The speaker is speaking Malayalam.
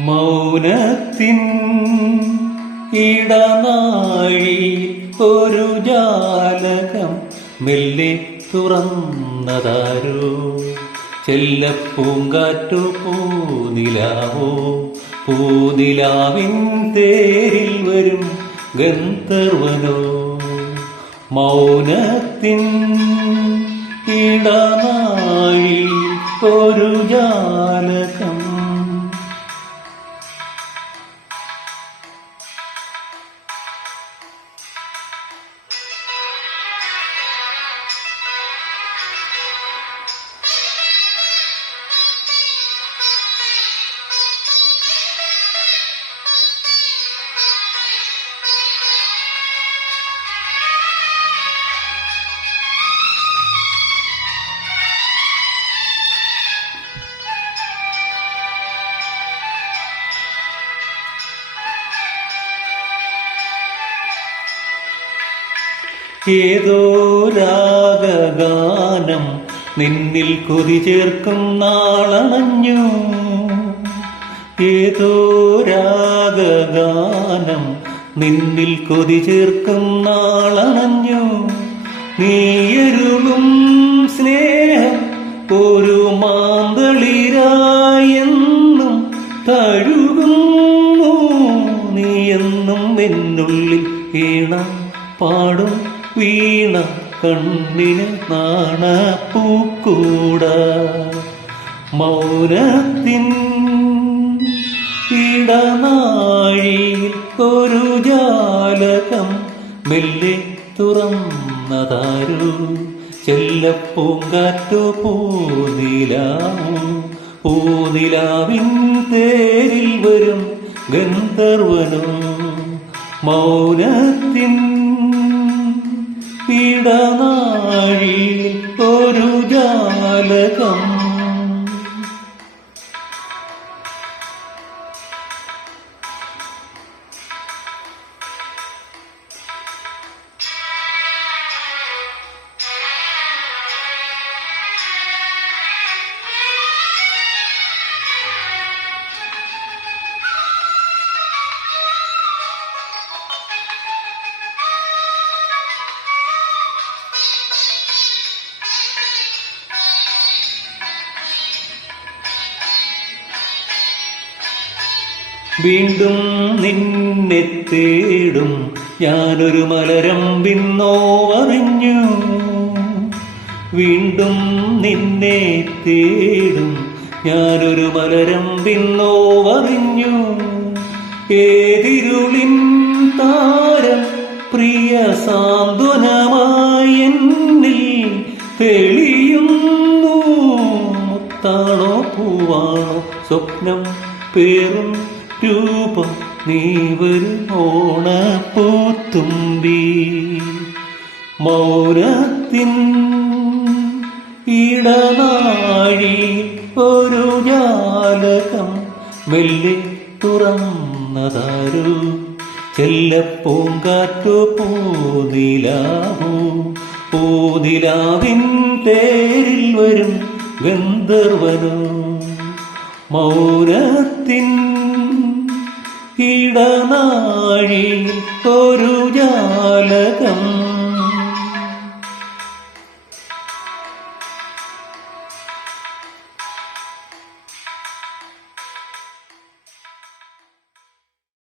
മൗനത്തിൻ ഇടനാഴി ഒരു ജാലകം മെല്ലെ തുറന്നതാരോ? ചെല്ലപ്പൂങ്കാറ്റു പൂനിലാവോ പൂനിലാവിൻ തേരിൽ വരും ഗന്ധർവനോ? മൗനത്തിൻ ഇടനാഴി ഒരു ജാലകം ഏതോ രാഗഗാനം നിന്നിൽ കൊതി ചേർക്കും നാളണഞ്ഞു. ഏതോ രാഗഗാനം നിന്നിൽ കൊതി ചേർക്കും നാളണഞ്ഞു. നീയരുളും സ്നേഹം ഒരു മാന്തളിരായെന്നും തഴുകുന്നു. നീയെന്നും എന്നുള്ളിൽ ഈണം പാടും. വീണ കണ്ണിന് നാണപ്പൂക്കൂട. മൗനത്തിൻ ഇടനാഴിയിൽ ഒരു ജാലകം മെല്ലെ തുറന്നതാരു. ചെല്ലപ്പൂങ്കാറ്റു പൂനിലാവു പൂനിലാവിൻ തേരിൽ വരും ഗന്ധർവനും. മൗനത്തിൻ ഇടനാഴിയിൽ ഒരു ജാലകം വീണ്ടും നിന്നെ തേടും. ഞാനൊരു മലരം അറിഞ്ഞു. വീണ്ടും നിന്നെ തേടും. ഞാനൊരു മലരം അറിഞ്ഞു. ഏതിരുളിൻ താരം പ്രിയ സാന്ത്വനമായി എന്നിൽ തെളിയുന്നു. മുത്താണോ പൂവാണോ സ്വപ്നം പേറും രൂപം നീ വരും ഓണപ്പൂത്തുമ്പി. മൗനത്തിൻ ഇടനാഴി ഒരു ജാലകം മെല്ലെ തുറന്നതാരു. ചെല്ലപ്പൂങ്കാറ്റു പൂനിലാവൂ. പൂനിലാവിൻ തേരിൽ വരും ഗന്ധർവനോ. മൗനത്തിൻ ഇടനാഴി ഒരു